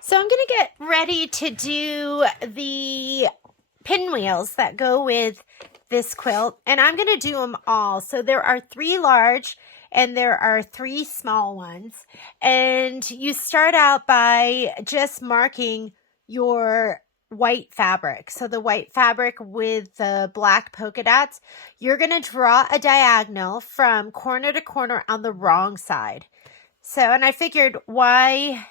So I'm going to get ready to do the pinwheels that go with this quilt, and I'm going to do them all. So there are 3 large and there are 3 small ones, and you start out by just marking your white fabric. So the white fabric with the black polka dots, you're going to draw a diagonal from corner to corner on the wrong side. So, and I figured, why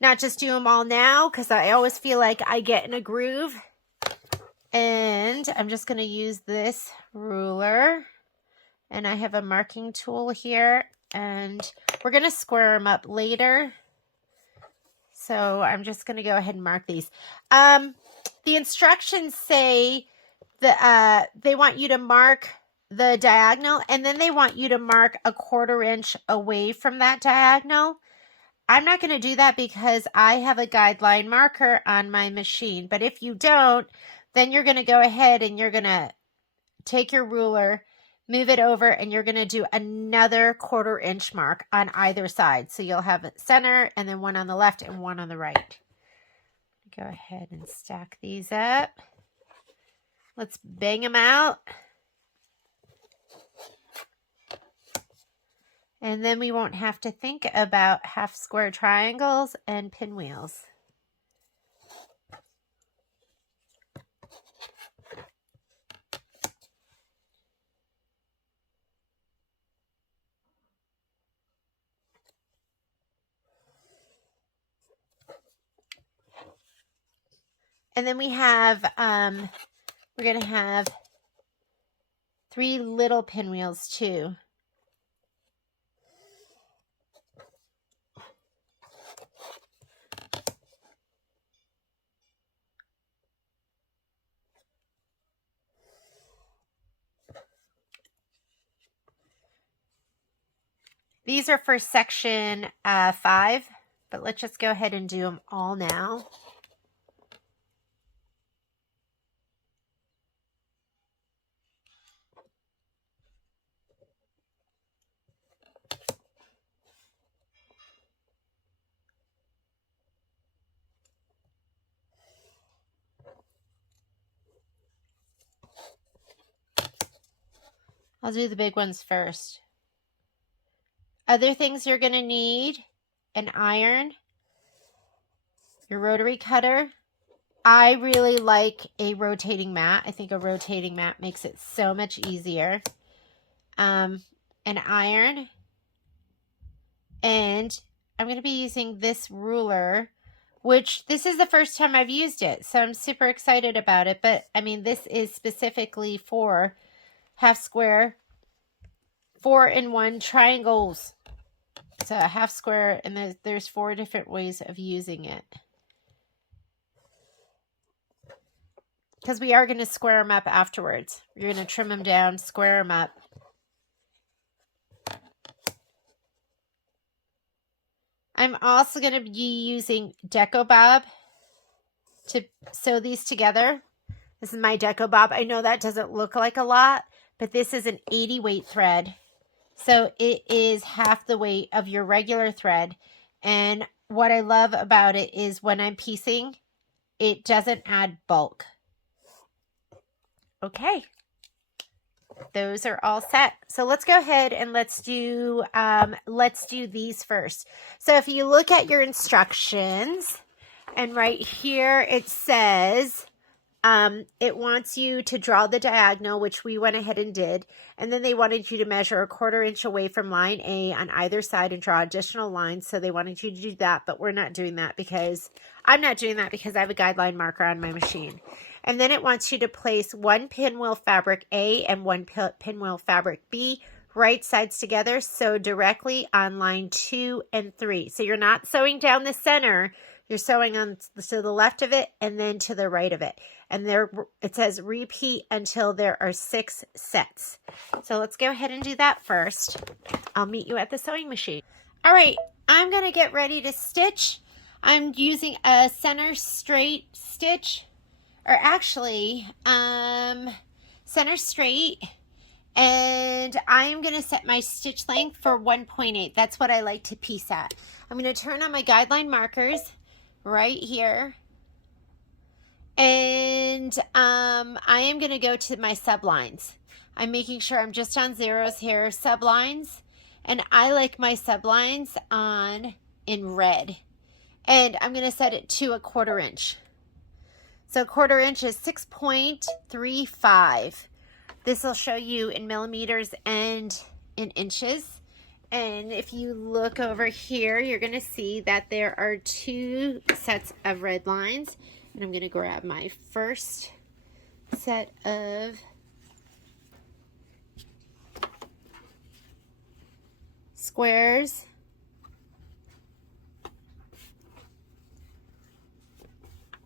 not just do them all now, because I always feel like I get in a groove. And I'm just going to use this ruler, and I have a marking tool here, and we're going to square them up later. So I'm just going to go ahead and mark these. The instructions say that they want you to mark the diagonal, and then they want you to mark a 1/4 inch away from that diagonal. I'm not going to do that because I have a guideline marker on my machine. But if you don't, then you're going to go ahead and you're going to take your ruler, move it over, and you're going to do another 1/4 inch mark on either side. So you'll have a center and then one on the left and one on the right. Go ahead and stack these up. Let's bang them out. And then we won't have to think about half square triangles and pinwheels. And then we have, we're going to have 3 little pinwheels too. These are for section 5, but let's just go ahead and do them all now. I'll do the big ones first. Other things you're going to need: an iron, your rotary cutter. I really like a rotating mat. I think a rotating mat makes it so much easier. An iron, and I'm going to be using this ruler, which this is the first time I've used it, so I'm super excited about it. But I mean, this is specifically for half square 4-in-1 triangles. So a half square, and there's 4 different ways of using it, because we are going to square them up afterwards. You're going to trim them down, square them up. I'm also going to be using Deco Bob to sew these together. This is my Deco Bob. I know that doesn't look like a lot, but this is an 80 weight thread. So it is half the weight of your regular thread. And what I love about it is when I'm piecing, it doesn't add bulk. Okay. Those are all set. So let's go ahead and let's do these first. So if you look at your instructions, and right here it says it wants you to draw the diagonal, which we went ahead and did. And then they wanted you to measure a 1/4 inch away from line A on either side and draw additional lines. So they wanted you to do that, but we're not doing that because I'm not doing that because I have a guideline marker on my machine. And then it wants you to place 1 pinwheel fabric A and 1 pinwheel fabric B, right sides together, sew directly on line 2 and 3. So you're not sewing down the center. You're sewing on to the left of it and then to the right of it. And there it says repeat until there are 6 sets. So let's go ahead and do that first. I'll meet you at the sewing machine. All right, I'm going to get ready to stitch. I'm using a center straight stitch, or actually center straight, and I'm going to set my stitch length for 1.8. That's what I like to piece at. I'm going to turn on my guideline markers, right here. And I am going to go to my sublines. I'm making sure I'm just on zeros here, sublines. And I like my sublines on in red. And I'm going to set it to 1/4 inch. So 1/4 inch is 6.35. This will show you in millimeters and in inches. And if you look over here, you're going to see that there are 2 sets of red lines. And I'm going to grab my first set of squares.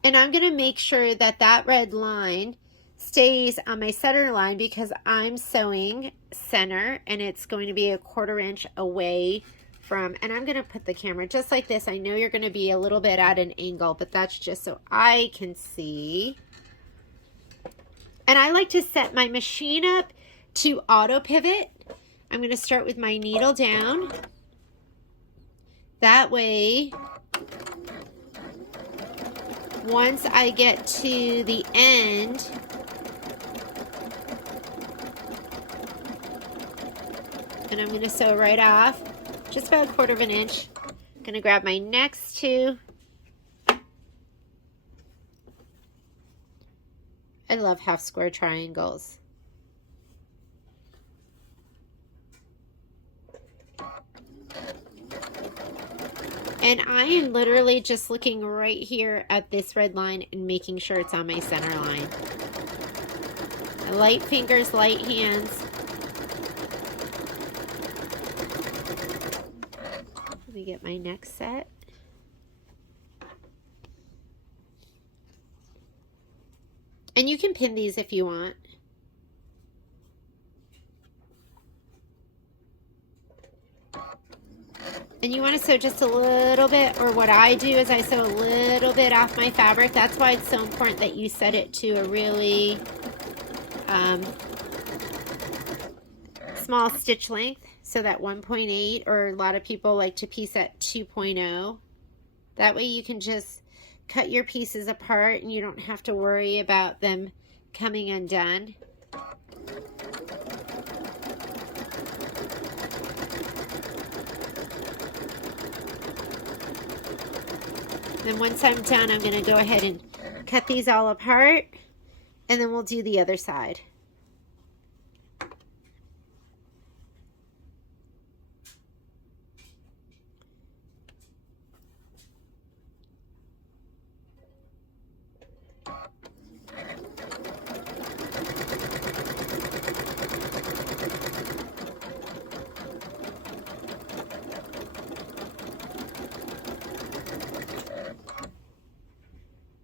And I'm going to make sure that that red line stays on my center line because I'm sewing center and it's going to be 1/4 inch away from, and I'm going to put the camera just like this. I know you're going to be a little bit at an angle, but that's just so I can see. And I like to set my machine up to auto pivot. I'm going to start with my needle down. That way, once I get to the end, and I'm going to sew right off, just about 1/4 inch. I'm going to grab my next 2. I love half square triangles. And I am literally just looking right here at this red line and making sure it's on my center line. Light fingers, light hands. Let me get my next set. And you can pin these if you want. And you want to sew just a little bit, or what I do is I sew a little bit off my fabric. That's why it's so important that you set it to a really small stitch length, so that 1.8, or a lot of people like to piece at 2.0. That way you can just cut your pieces apart and you don't have to worry about them coming undone. Then once I'm done, I'm going to go ahead and cut these all apart, and then we'll do the other side.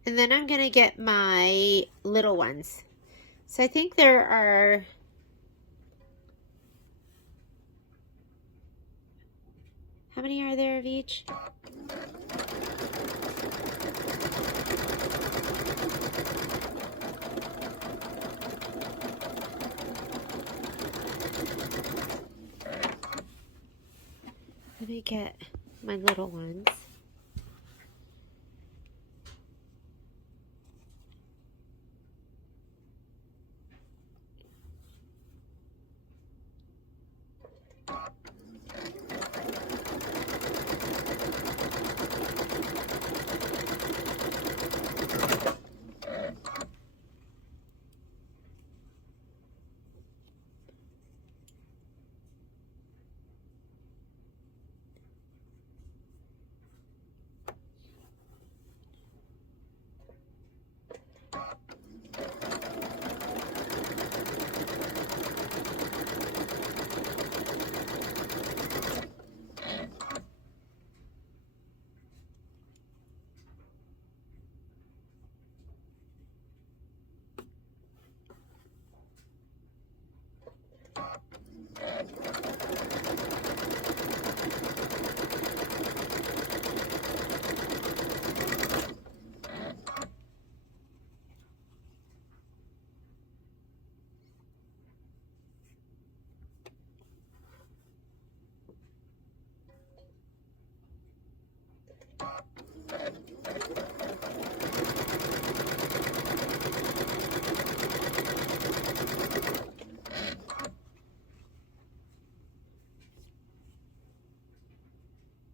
And then I'm going to get my little ones. So I think there are, how many are there of each? Let me get my little ones.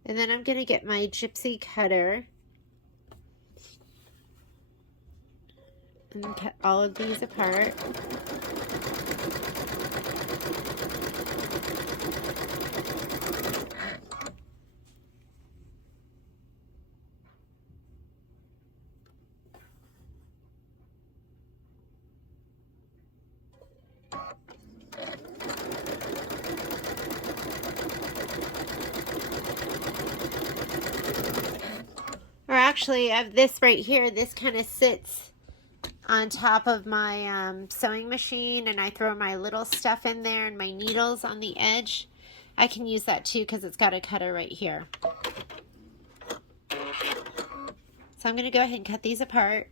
And then I'm going to get my gypsy cutter and cut all of these apart. Or actually, I have this right here. This kind of sits on top of my sewing machine, and I throw my little stuff in there and my needles on the edge. I can use that too because it's got a cutter right here. So I'm going to go ahead and cut these apart.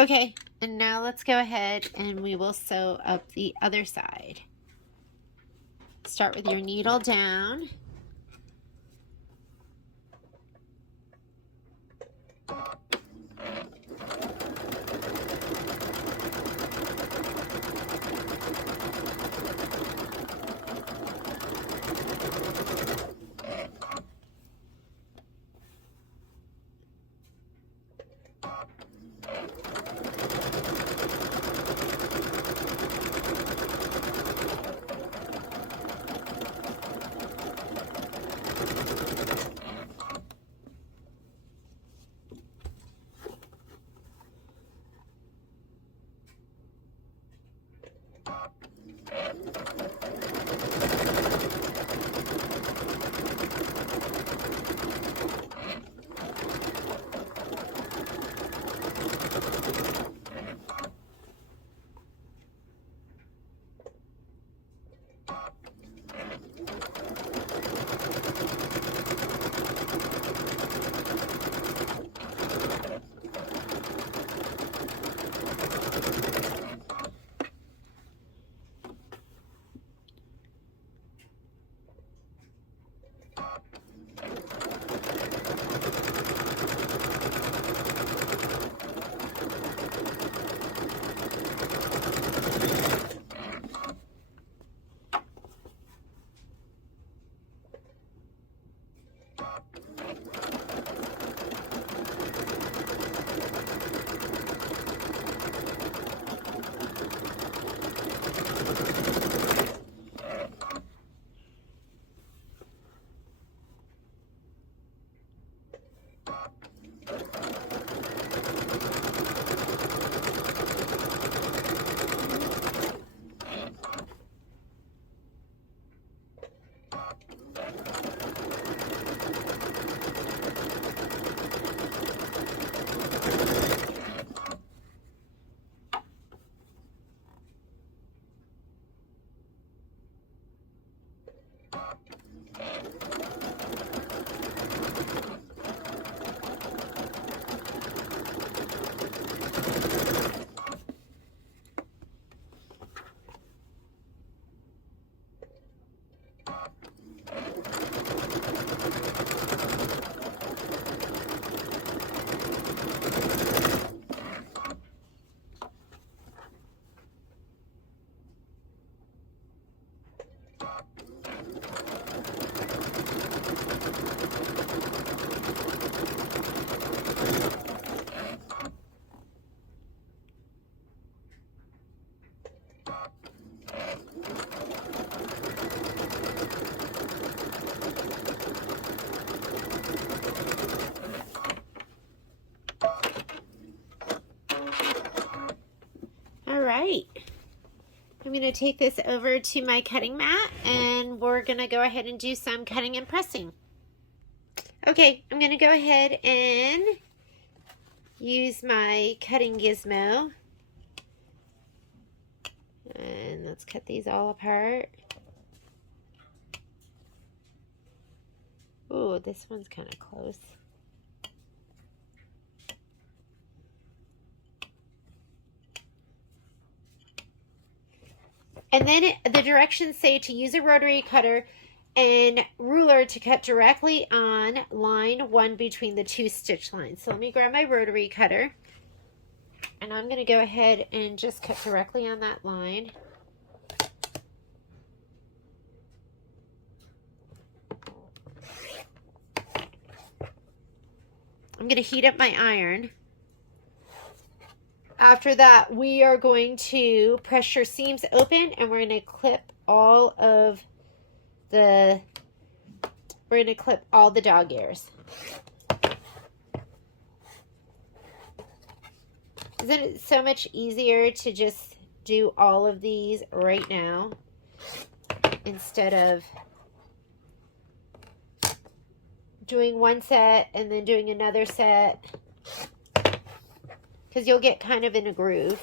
Okay, and now let's go ahead and we will sew up the other side. Start with your needle down. All right. I'm going to take this over to my cutting mat and we're going to go ahead and do some cutting and pressing. Okay, I'm going to go ahead and use my cutting gizmo. And let's cut these all apart. Ooh, this one's kind of close. And then the directions say to use a rotary cutter and ruler to cut directly on line 1 between the 2 stitch lines. So let me grab my rotary cutter, and I'm going to go ahead and just cut directly on that line. I'm going to heat up my iron. After that, we are going to press your seams open, and we're going to clip all the dog ears. Isn't it so much easier to just do all of these right now instead of doing one set and then doing another set? Because you'll get kind of in a groove.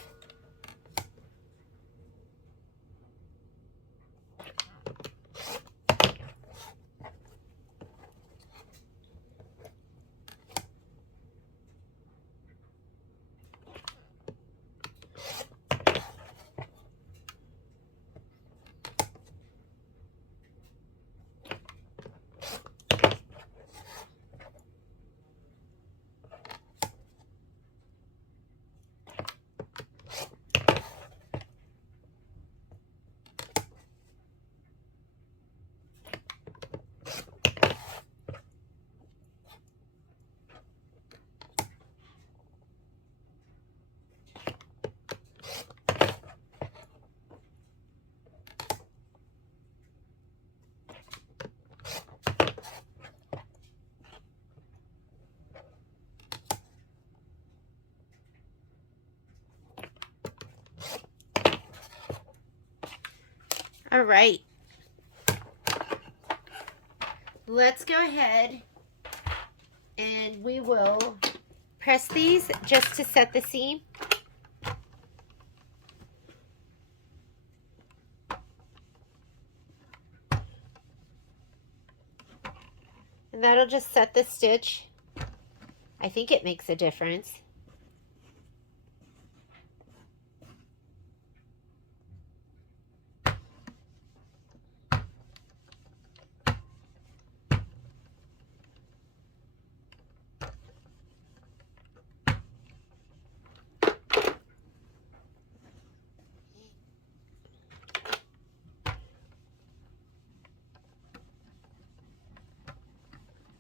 All right, let's go ahead and we will press these just to set the seam. And that'll just set the stitch. I think it makes a difference.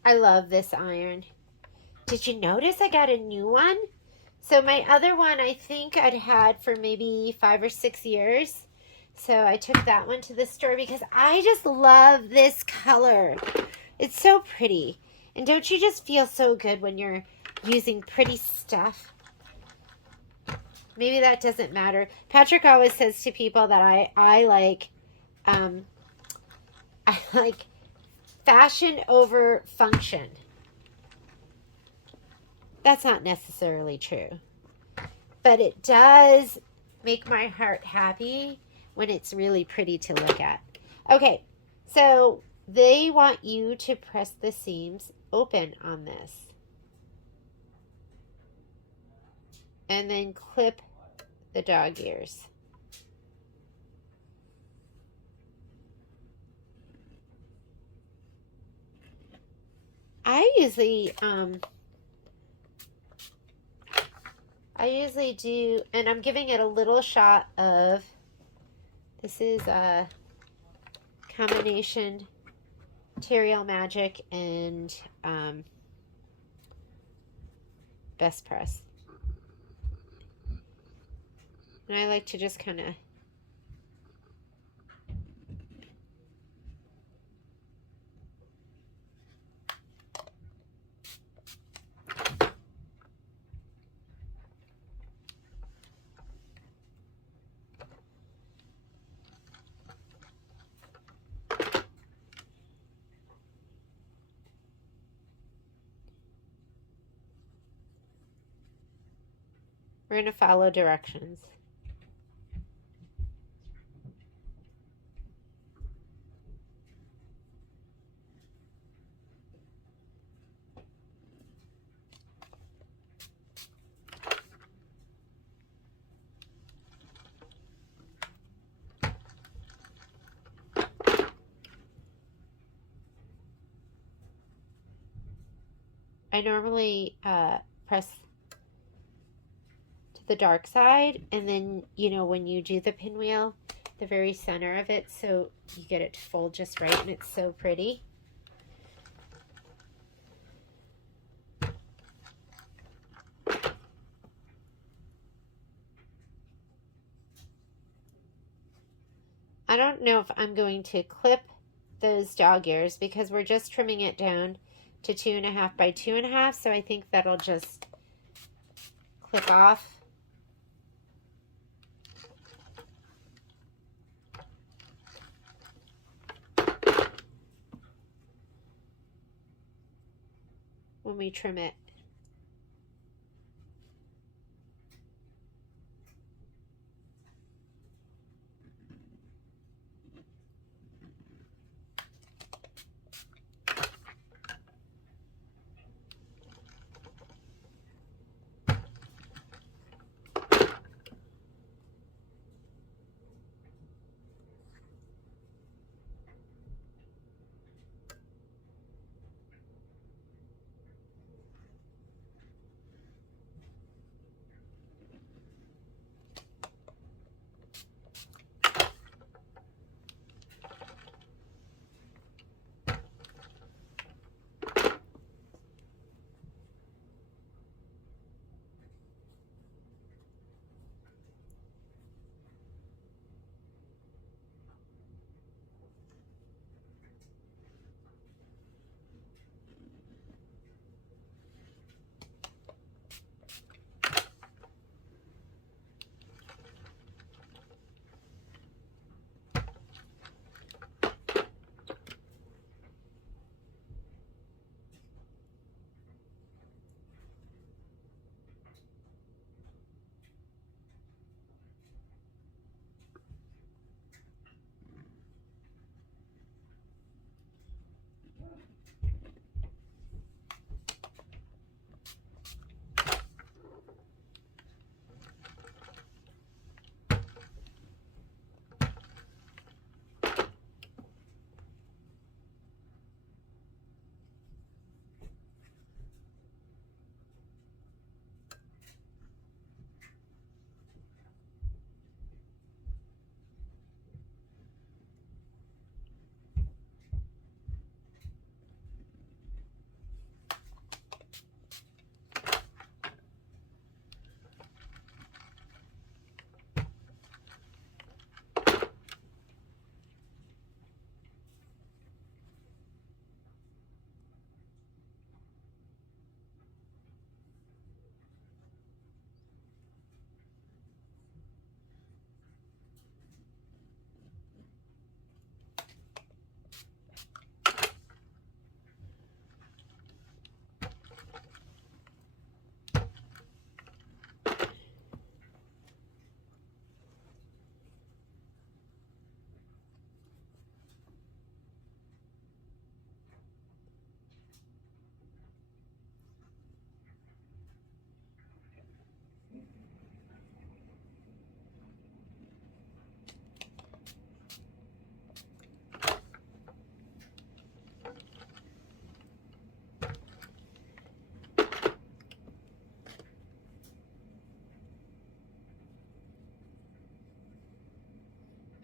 I love this iron. Did you notice I got a new one? So my other one, I think I'd had for maybe 5 or 6 years. So I took that one to the store because I just love this color. It's so pretty. And don't you just feel so good when you're using pretty stuff? Maybe that doesn't matter. Patrick always says to people that I like fashion over function. That's not necessarily true, but it does make my heart happy when it's really pretty to look at. Okay, so they want you to press the seams open on this and then clip the dog ears. I usually do, and I'm giving it a little shot of, this is a combination Material Magic and Best Press. And I like to just kind of we're going to follow directions. I normally press to the dark side, and then, you know, when you do the pinwheel, the very center of it, so you get it to fold just right, and it's so pretty. I don't know if I'm going to clip those dog ears because we're just trimming it down to 2.5 by 2.5, so I think that'll just clip off. When we trim it.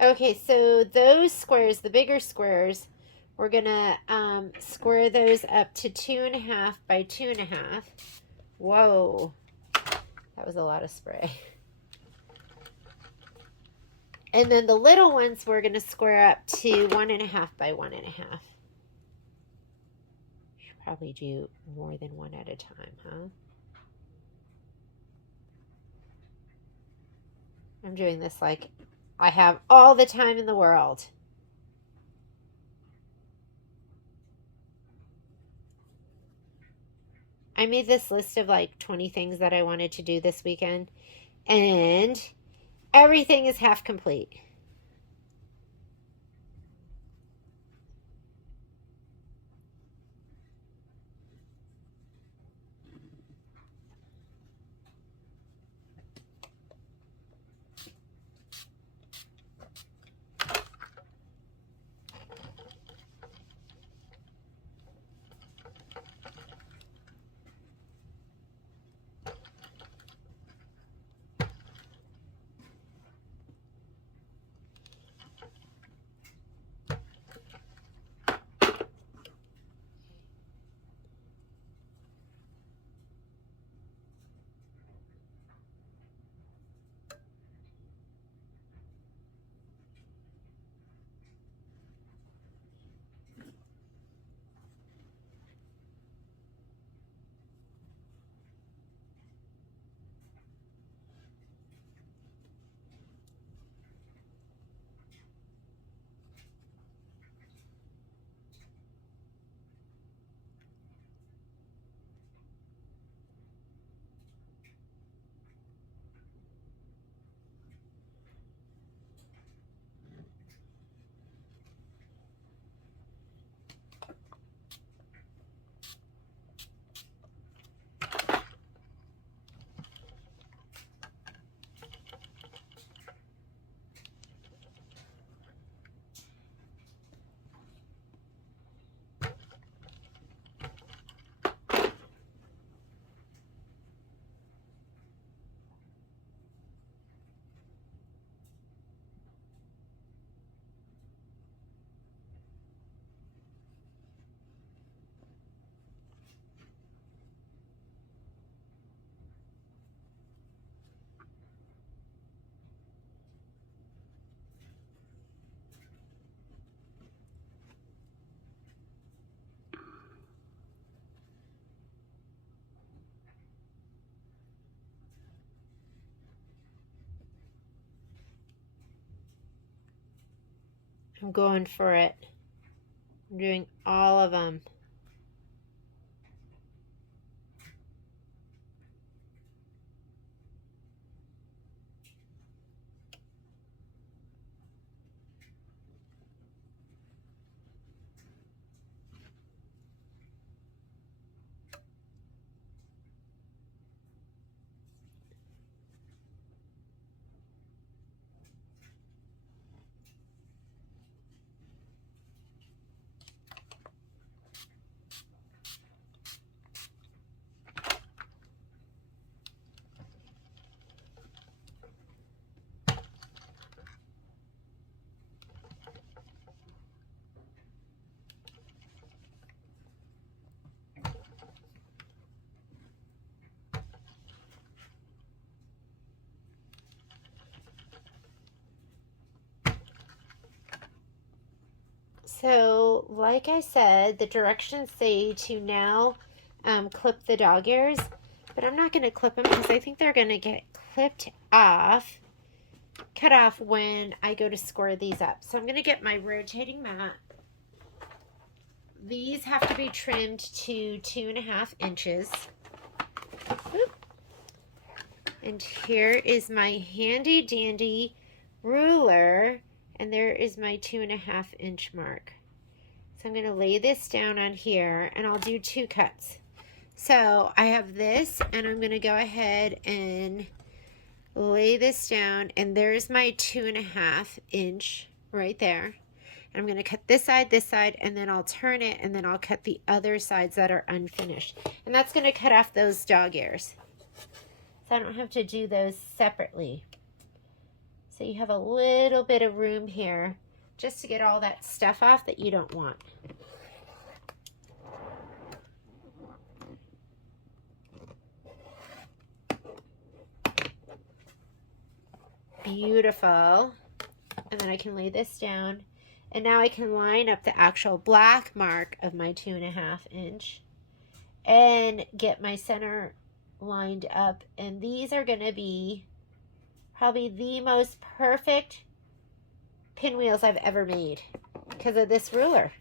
Okay, so those squares, the bigger squares, we're gonna square those up to 2.5 by 2.5. Whoa, that was a lot of spray. And then the little ones we're gonna square up to 1.5 by 1.5. Should probably do more than one at a time, huh? I'm doing this like I have all the time in the world. I made this list of like 20 things that I wanted to do this weekend, and everything is half complete. I'm going for it. I'm doing all of them. So, like I said, the directions say to now clip the dog ears, but I'm not going to clip them because I think they're going to get clipped off, cut off when I go to score these up. So I'm going to get my rotating mat. These have to be trimmed to 2.5 inches. Oop. And here is my handy dandy ruler, and there is my 2.5 inch mark. So I'm going to lay this down on here, and I'll do 2 cuts. So I have this, and I'm going to go ahead and lay this down, and there's my 2.5 inch right there. And I'm going to cut this side, and then I'll turn it, and then I'll cut the other sides that are unfinished. And that's going to cut off those dog ears. So I don't have to do those separately. So you have a little bit of room here just to get all that stuff off that you don't want. Beautiful. And then I can lay this down. And now I can line up the actual black mark of my 2.5 inch and get my center lined up. And these are going to be probably the most perfect pinwheels I've ever made because of this ruler.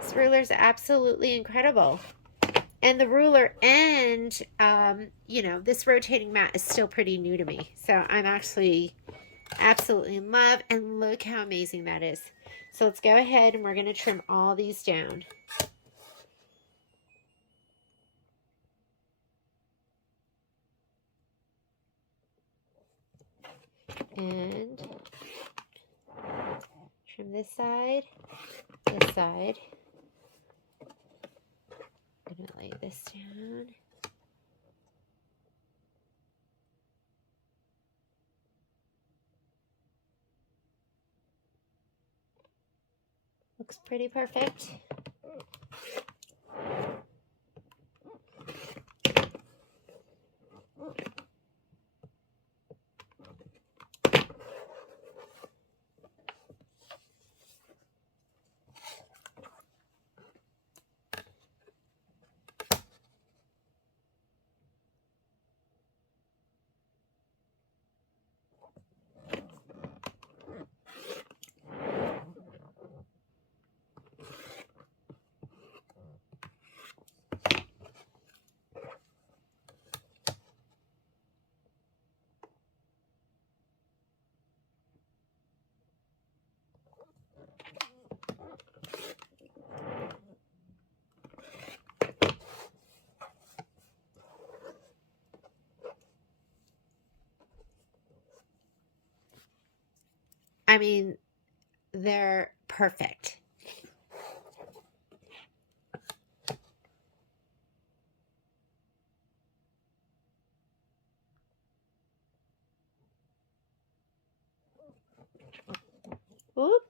This ruler is absolutely incredible. And the ruler and, you know, this rotating mat is still pretty new to me. So I'm actually absolutely in love. And look how amazing that is. So let's go ahead and we're going to trim all these down. And trim this side. I'm going to lay this down. Looks pretty perfect. I mean, they're perfect. Whoop.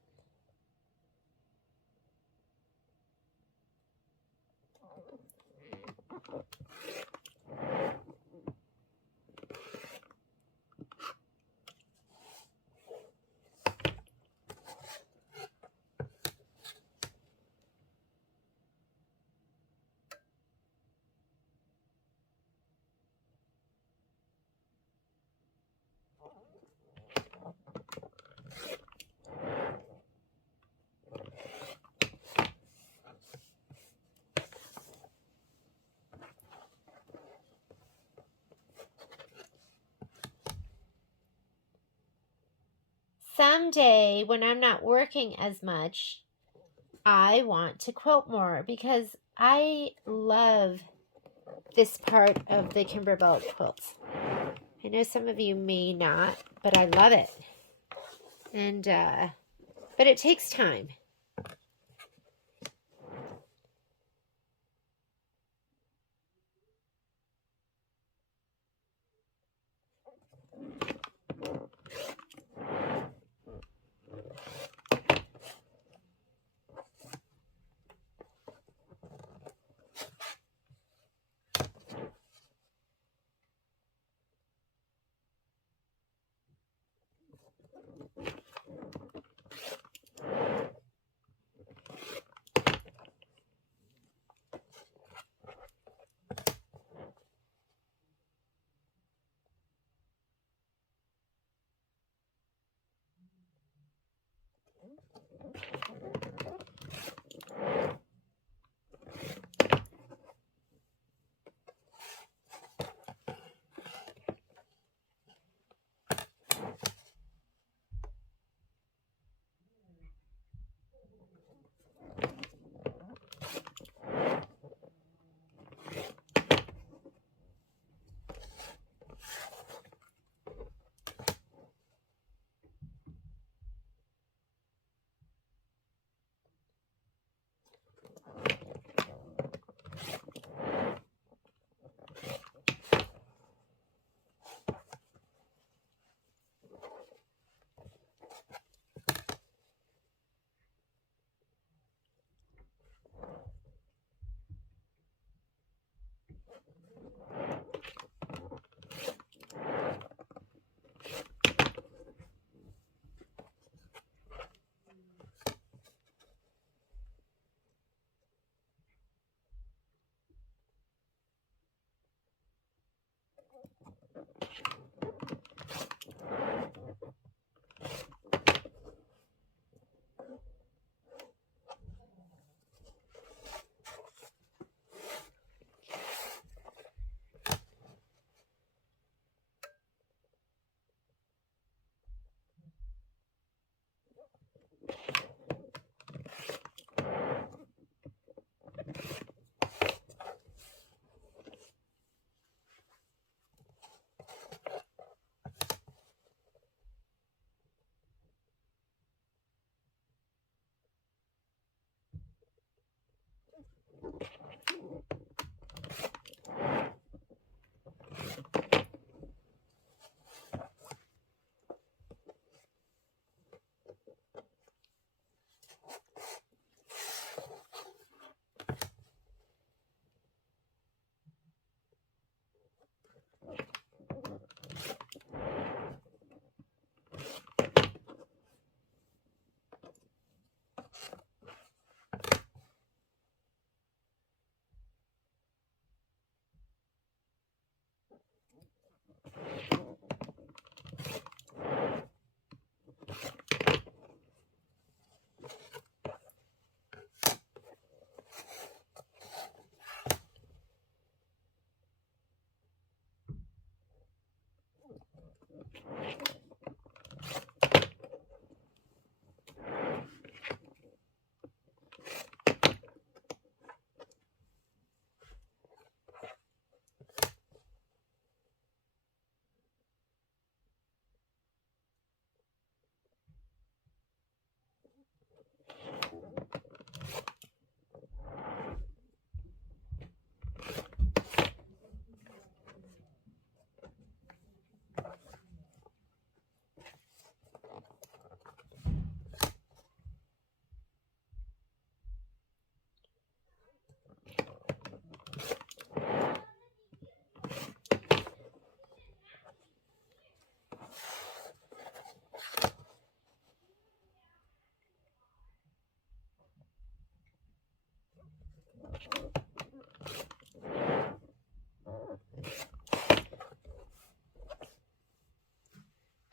someday when I'm not working as much, I want to quilt more because I love this part of the Kimberbell quilts. I know some of you may not, but I love it. And, but it takes time.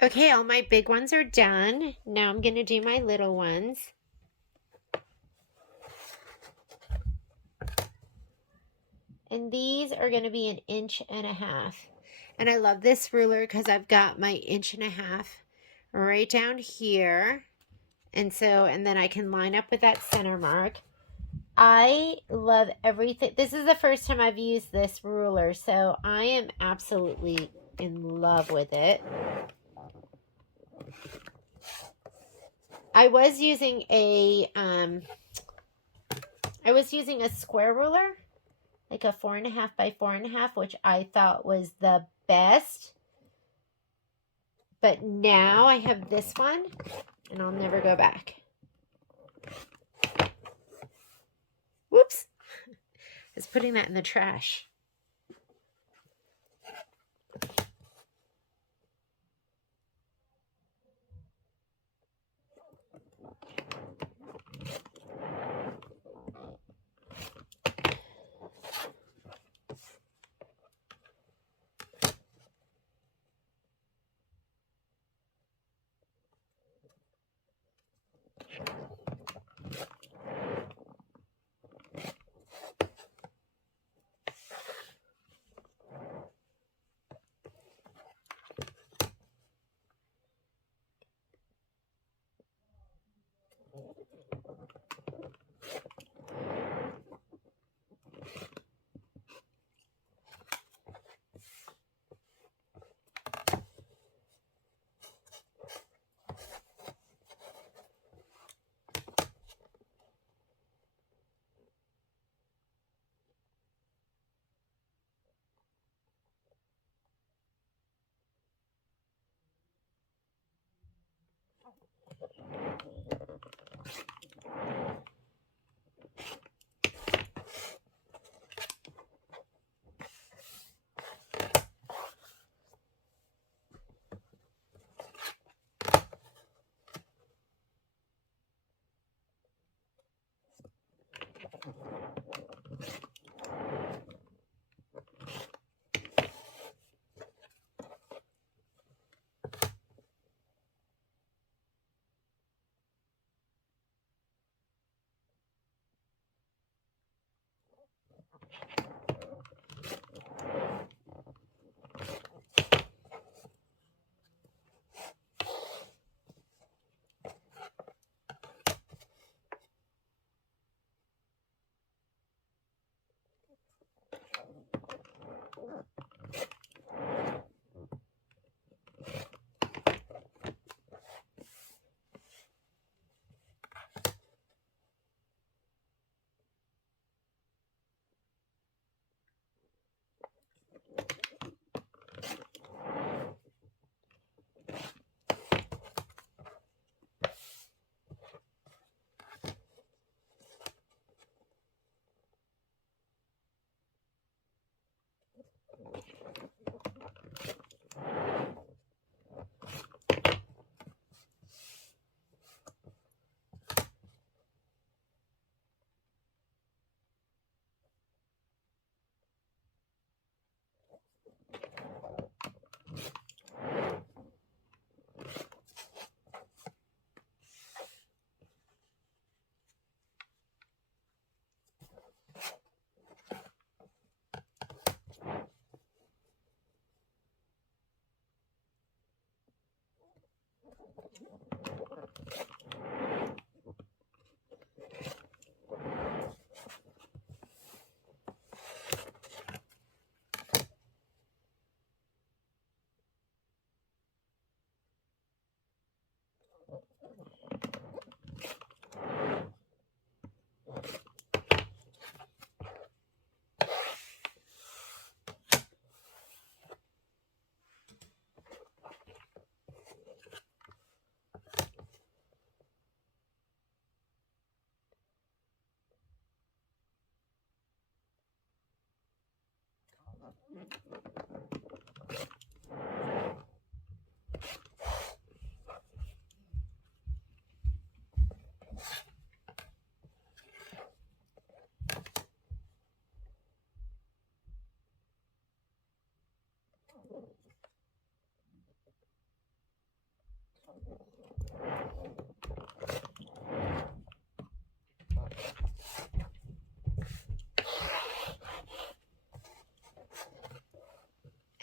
Okay, all my big ones are done. Now I'm going to do my little ones. And these are going to be 1.5 inches. And I love this ruler because I've got my 1.5 inch right down here. And then I can line up with that center mark. I love everything. This is the first time I've used this ruler, so I am absolutely in love with it. I was using a square ruler, like a 4.5 by 4.5, which I thought was the best. But now I have this one, and I'll never go back. Whoops. I was putting that in the trash.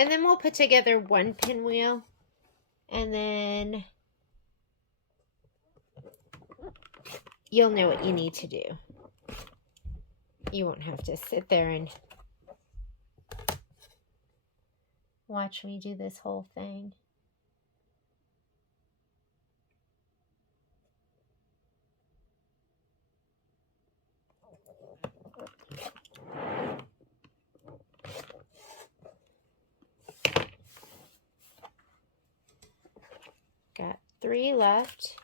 And then we'll put together one pinwheel, and then you'll know what you need to do. You won't have to sit there and watch me do this whole thing. Got 3 left.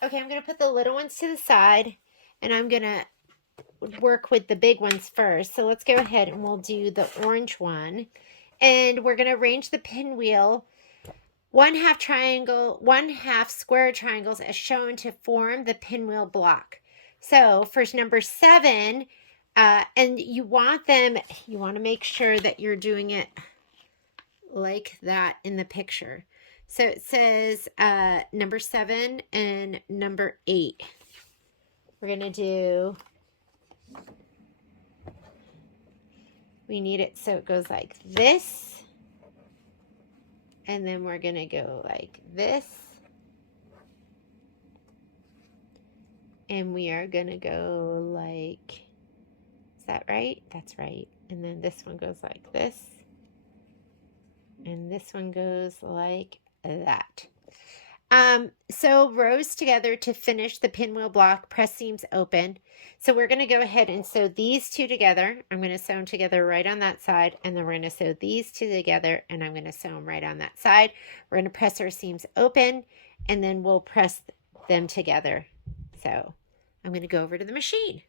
Okay, I'm going to put the little ones to the side, and I'm going to work with the big ones first. So let's go ahead and we'll do the orange one. And we're going to arrange the pinwheel 1/2 triangle, 1/2 square triangles as shown to form the pinwheel block. So for number 7, and you want to make sure that you're doing it like that in the picture. So it says number 7 and number 8. We're going to do, we need it so it goes like this. And then we're going to go like this. And we are going to go like, is that right? That's right. And then this one goes like this. And this one goes like that. So rows together to finish the pinwheel block, press seams open. So we're going to go ahead and sew these 2 together. I'm going to sew them together right on that side, and then we're going to sew these 2 together, and I'm going to sew them right on that side. We're going to press our seams open, and then we'll press them together. So I'm going to go over to the machine.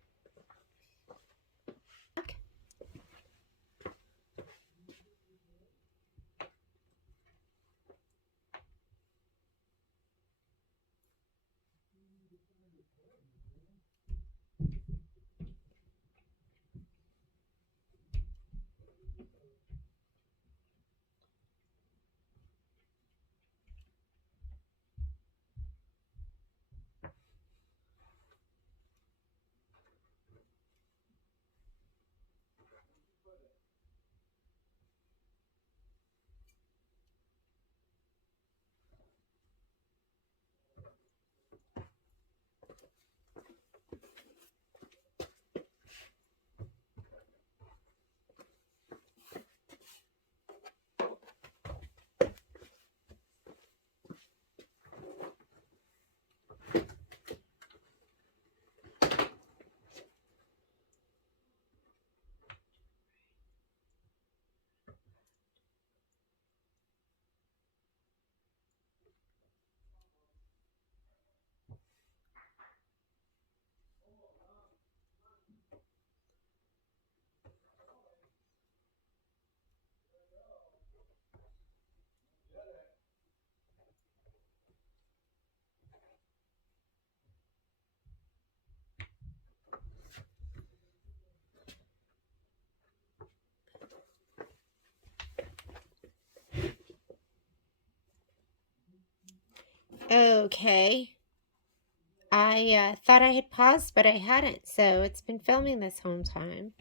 Okay. I thought I had paused, but I hadn't, so it's been filming this whole time.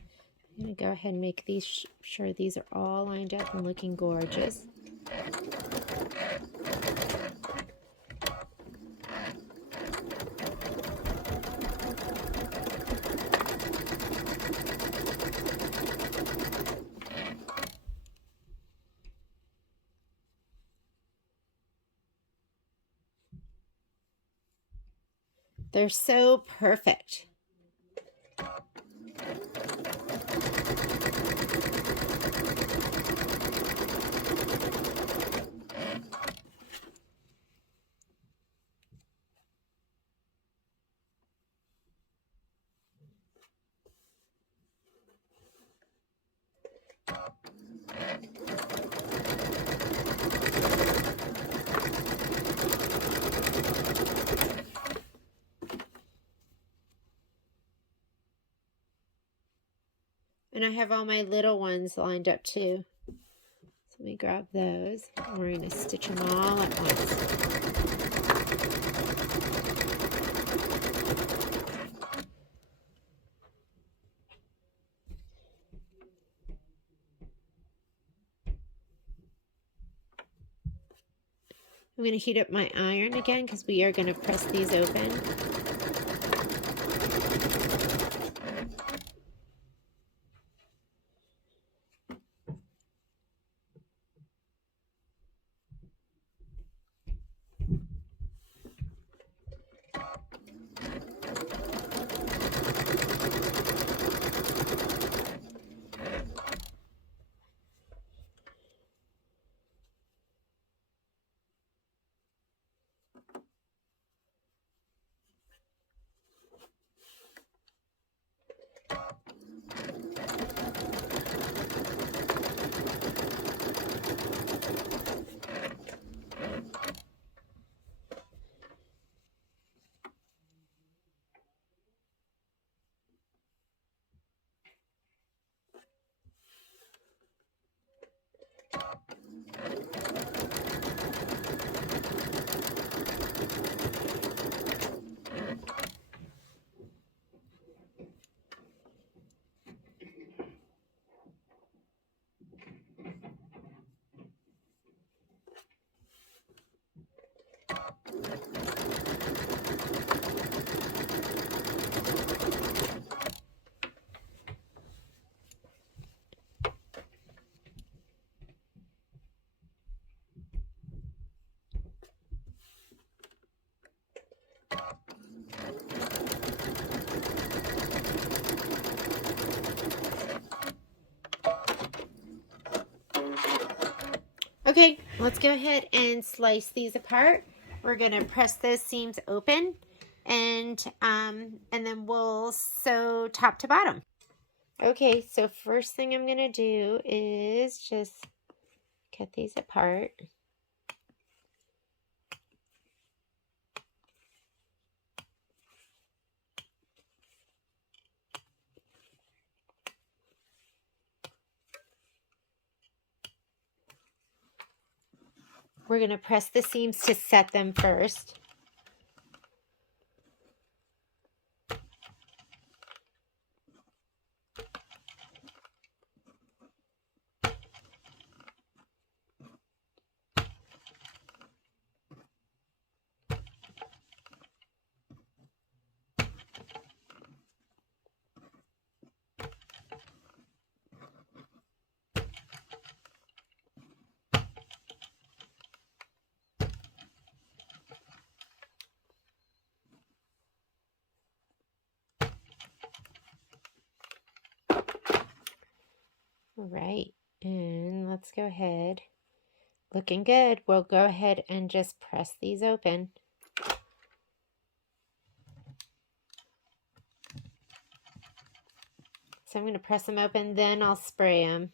I'm going to go ahead and make these sure these are all lined up and looking gorgeous. They're so perfect. And I have all my little ones lined up too. So let me grab those. We're going to stitch them all at once. I'm going to heat up my iron again because we are going to press these open. Okay, let's go ahead and slice these apart. We're going to press those seams open and then we'll sew top to bottom. Okay, so first thing I'm going to do is just cut these apart. We're going to press the seams to set them first. All right, and let's go ahead. Looking good. We'll go ahead and just press these open. So I'm going to press them open, then I'll spray them.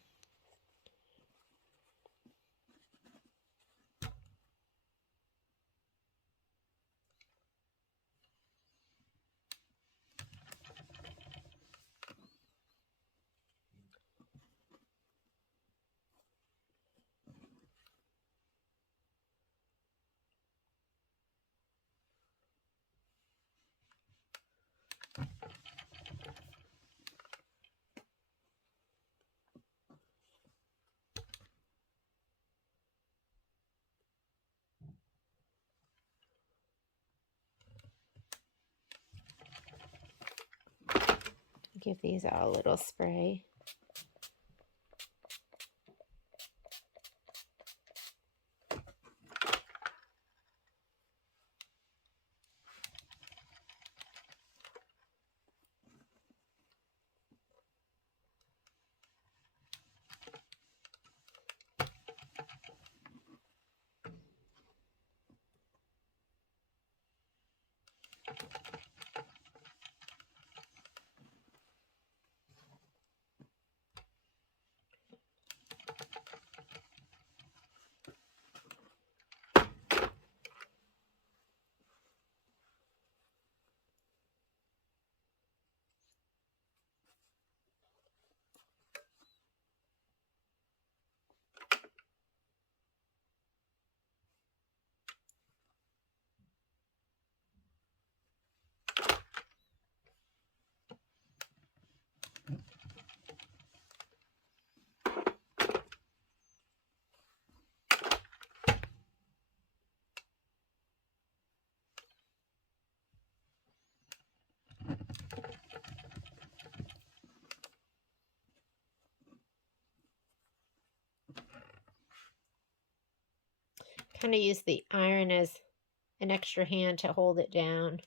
give these all a little spray. Kind of use the iron as an extra hand to hold it down.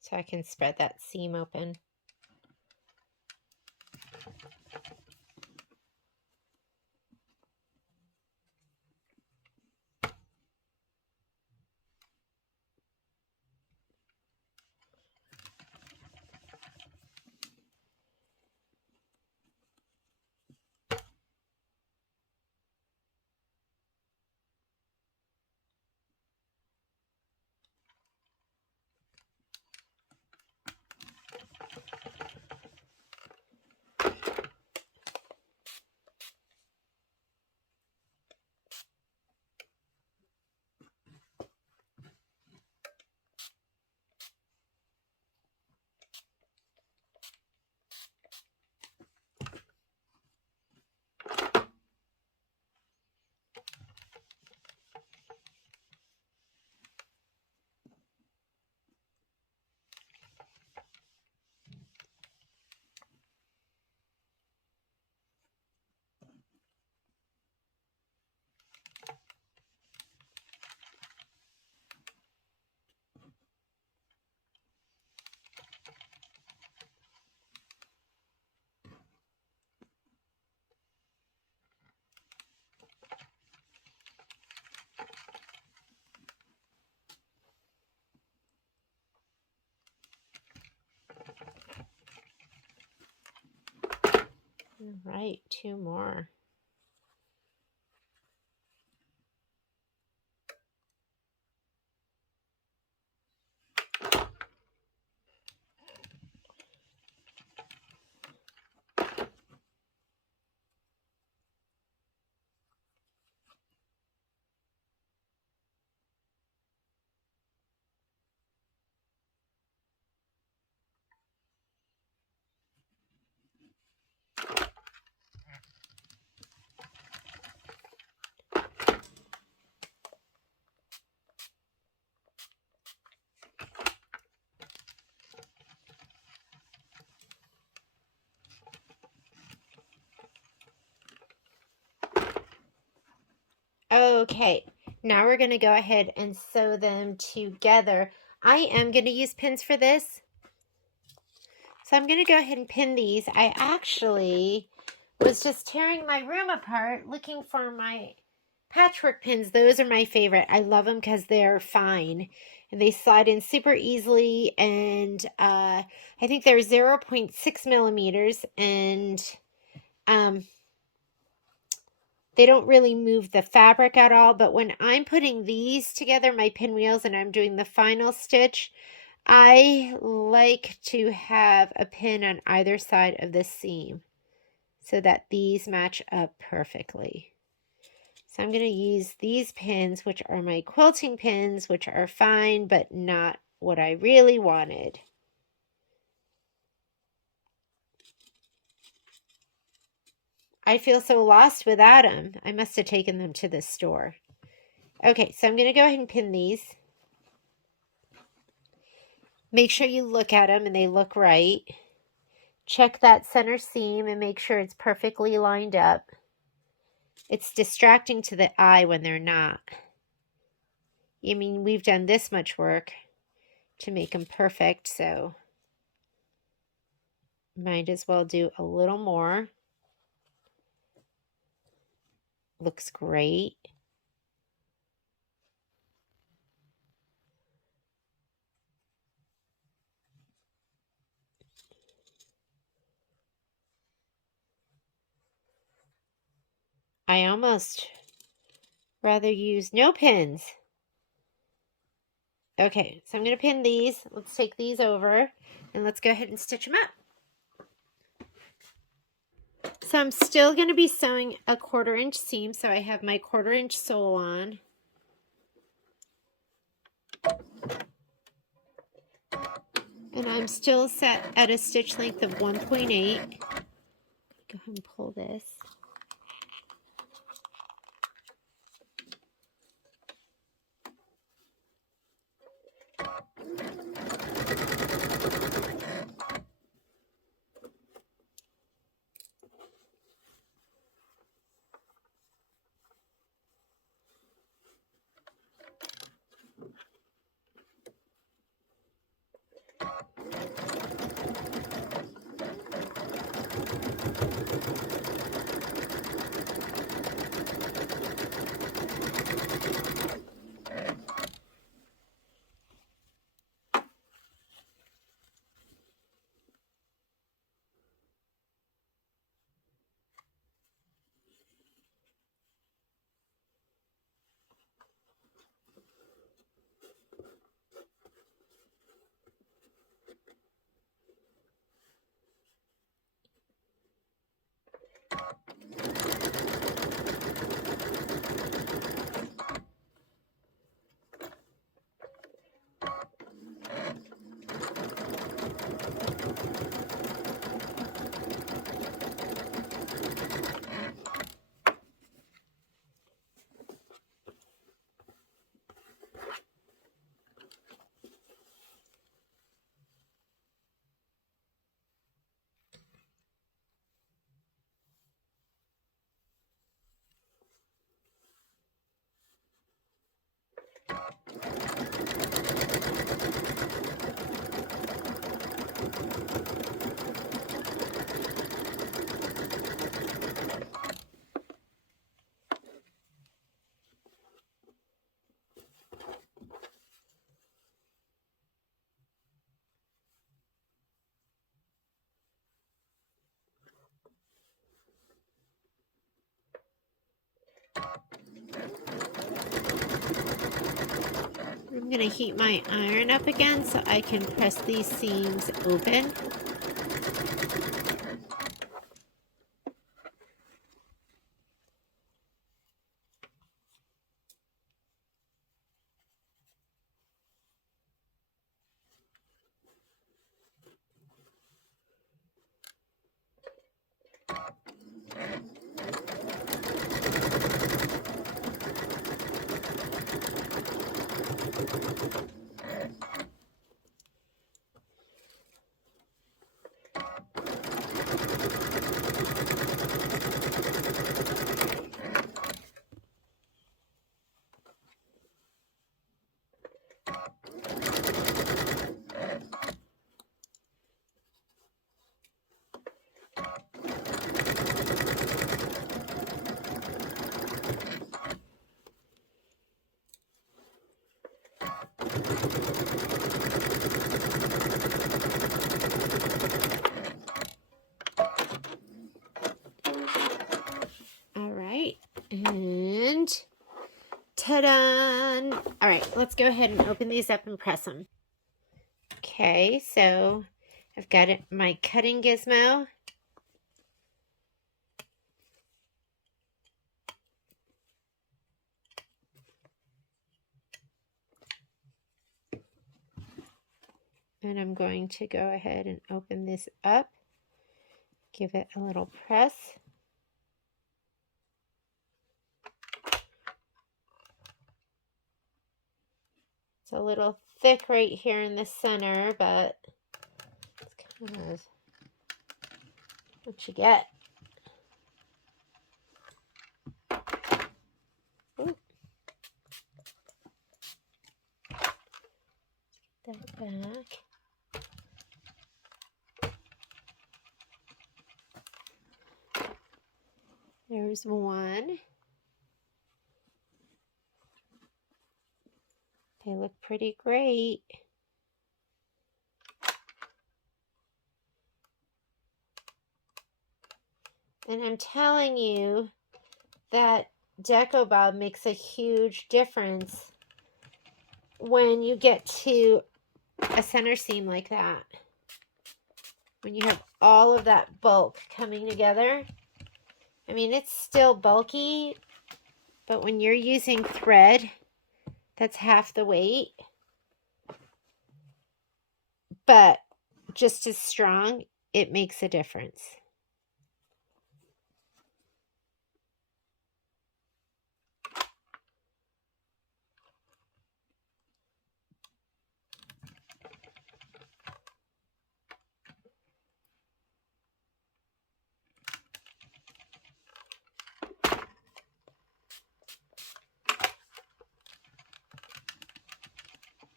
So I can spread that seam open. All right, 2 more. Okay, now we're going to go ahead and sew them together. I am going to use pins for this. So I'm going to go ahead and pin these. I actually was just tearing my room apart looking for my patchwork pins. Those are my favorite. I love them because they're fine and they slide in super easily. And I think they're 0.6 millimeters and they don't really move the fabric at all. But when I'm putting these together, my pinwheels, and I'm doing the final stitch, I like to have a pin on either side of the seam so that these match up perfectly. So I'm going to use these pins, which are my quilting pins, which are fine, but not what I really wanted. I feel so lost without them. I must have taken them to the store. Okay, so I'm going to go ahead and pin these. Make sure you look at them and they look right. Check that center seam and make sure it's perfectly lined up. It's distracting to the eye when they're not. I mean, we've done this much work to make them perfect, so might as well do a little more. Looks great. I almost rather use no pins. Okay, so I'm going to pin these. Let's take these over and let's go ahead and stitch them up. So I'm still going to be sewing a 1/4 inch seam, so I have my 1/4 inch sole on. And I'm still set at a stitch length of 1.8. Go ahead and pull this. I'm going to heat my iron up again so I can press these seams open. And ta-da! All right, let's go ahead and open these up and press them. Okay, so I've got my cutting gizmo. And I'm going to go ahead and open this up. Give it a little press. It's a little thick right here in the center, but it's kind of what you get. Ooh. That back. There's one. They look pretty great. And I'm telling you that Deco Bob makes a huge difference when you get to a center seam like that. When you have all of that bulk coming together. I mean, it's still bulky, but when you're using thread, that's half the weight. But just as strong, it makes a difference.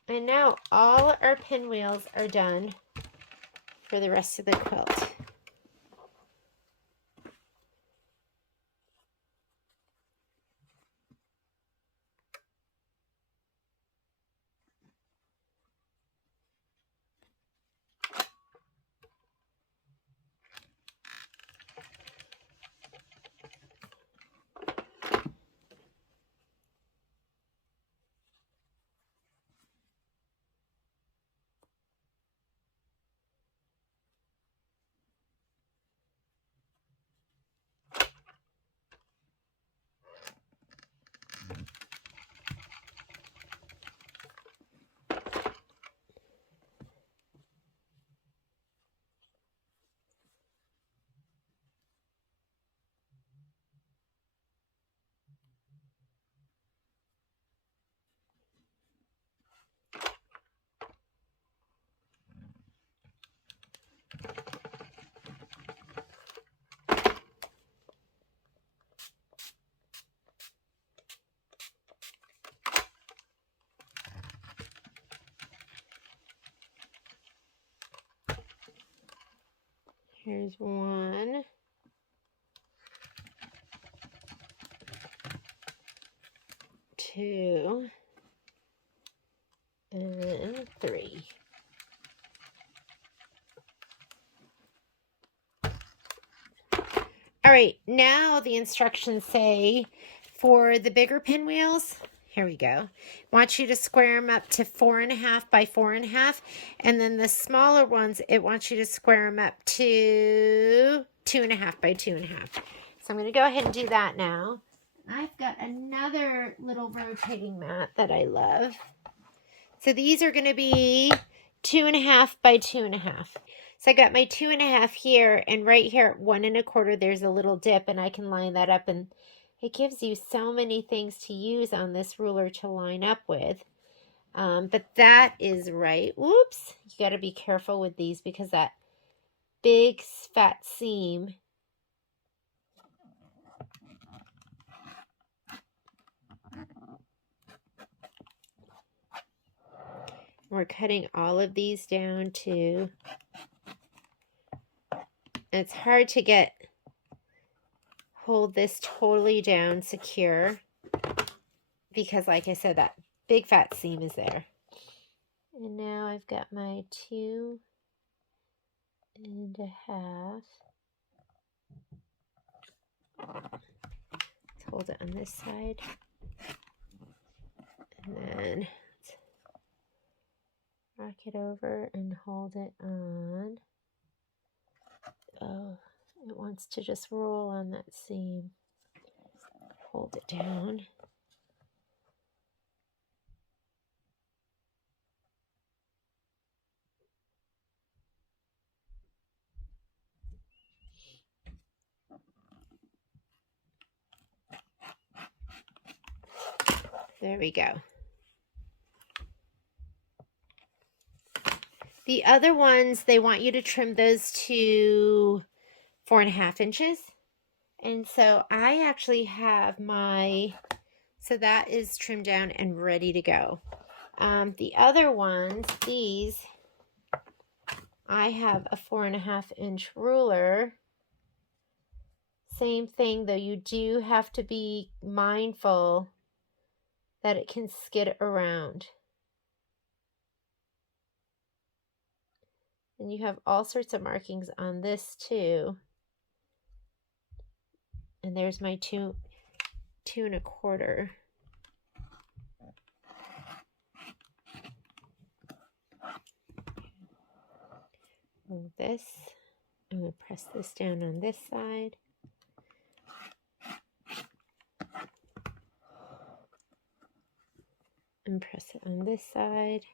And now all our pinwheels are done for the rest of the quilt. Here's one. Two. And three. All right, now the instructions say for the bigger pinwheels, here we go. Want you to square them up to 4.5 by 4.5, and then the smaller ones, it wants you to square them up to 2.5 by 2.5. So I'm going to go ahead and do that now. I've got another little rotating mat that I love. So these are going to be 2.5 by 2.5. So I got my 2.5 here, and right here at 1 1/4, there's a little dip, and I can line that up, and it gives you so many things to use on this ruler to line up with. But that is right. Whoops. You got to be careful with these because that big fat seam we're cutting all of these down too. And it's hard to hold this totally down secure because, like I said, that big fat seam is there. And now I've got my 2.5. Let's hold it on this side. And then rock it over and hold it on. Oh, it wants to just roll on that seam. Hold it down. There we go. The other ones, they want you to trim those to 4.5 inches. And so I actually have my, so that is trimmed down and ready to go. The other ones, these, I have a 4.5 inch ruler. Same thing, though you do have to be mindful that it can skid around. And you have all sorts of markings on this too. And there's my 2 1/4. This, I'm going to press this down on this side. And press it on this side.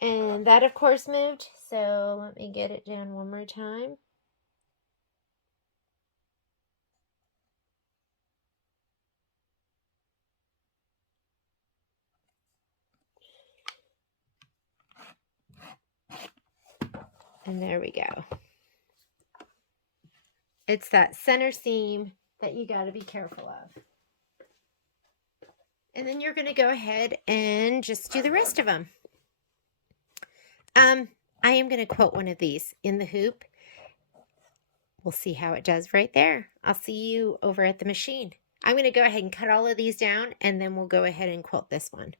And that, of course, moved. So let me get it down one more time. And there we go. It's that center seam that you got to be careful of. And then you're going to go ahead and just do the rest of them. I am going to quilt one of these in the hoop. We'll see how it does right there. I'll see you over at the machine. I'm going to go ahead and cut all of these down, and then we'll go ahead and quilt this one.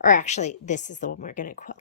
Or actually, this is the one we're going to quilt.